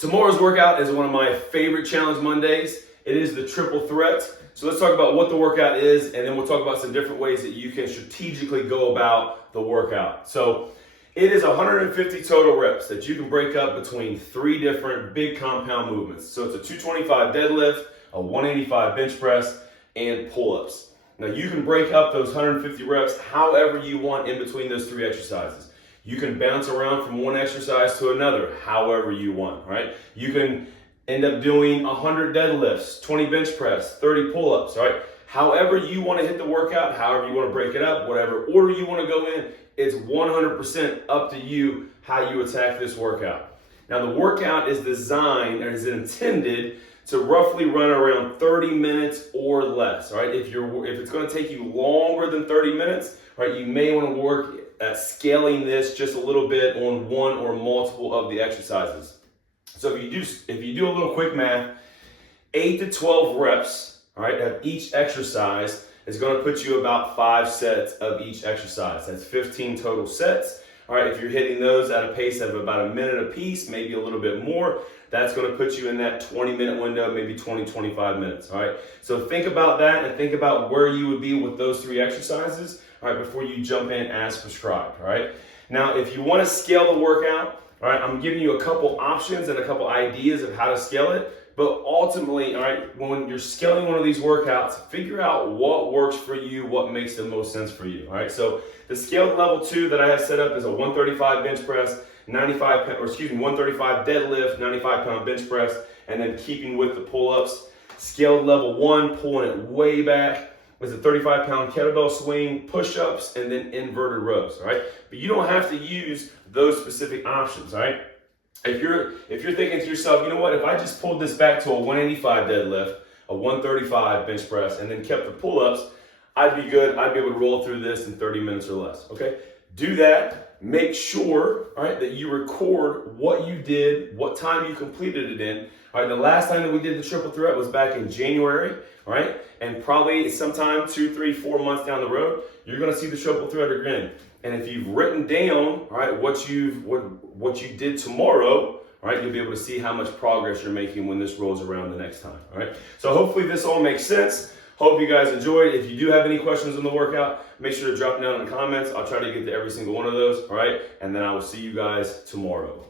Tomorrow's workout is one of my favorite challenge Mondays. It is the triple threat. So let's talk about what the workout is, and then we'll talk about some different ways that you can strategically go about the workout. So it is 150 total reps that you can break up between 3 different big compound movements. So it's a 225 deadlift, a 185 bench press, and pull-ups. Now you can break up those 150 reps however you want in between those 3 exercises. You can bounce around from one exercise to another however you want, right? You can end up doing 100 deadlifts, 20 bench press, 30 pull-ups, right? However you want to hit the workout, however you want to break it up, whatever order you want to go in, it's 100% up to you how you attack this workout. Now the workout is designed or is intended to roughly run around 30 minutes or less, right? If it's going to take you longer than 30 minutes, right, you may want to work at scaling this just a little bit on one or multiple of the exercises. So if you do a little quick math, 8 to 12 reps, all right, of each exercise is going to put you about 5 sets of each exercise. That's 15 total sets. All right, if you're hitting those at a pace of about a minute a piece, maybe a little bit more, that's going to put you in that 20-minute window, maybe 20, 25 minutes, all right? So think about that and think about where you would be with those 3 exercises, all right, before you jump in as prescribed, all right? Now, if you want to scale the workout, all right, I'm giving you a couple options and a couple ideas of how to scale it. But ultimately, all right, when you're scaling one of these workouts, figure out what works for you, what makes the most sense for you, all right? So the scaled level 2 that I have set up is a 135 bench press, 135 deadlift, 95-pound bench press, and then keeping with the pull-ups. Scaled level 1, pulling it way back, is a 35-pound kettlebell swing, push-ups, and then inverted rows, all right? But you don't have to use those specific options, all right? If you're thinking to yourself, you know what, if I just pulled this back to a 185 deadlift, a 135 bench press, and then kept the pull-ups, I'd be good. I'd be able to roll through this in 30 minutes or less, okay? Do that. Make sure, all right, that you record what you did, what time you completed it in. All right, the last time that we did the triple threat was back in January, all right? And probably sometime 2, 3, 4 months down the road, you're gonna see the triple threat again. And if you've written down, all right, what you did tomorrow, all right, you'll be able to see how much progress you're making when this rolls around the next time, all right? So hopefully this all makes sense. Hope you guys enjoyed. If you do have any questions on the workout, make sure to drop them down in the comments. I'll try to get to every single one of those, all right? And then I will see you guys tomorrow.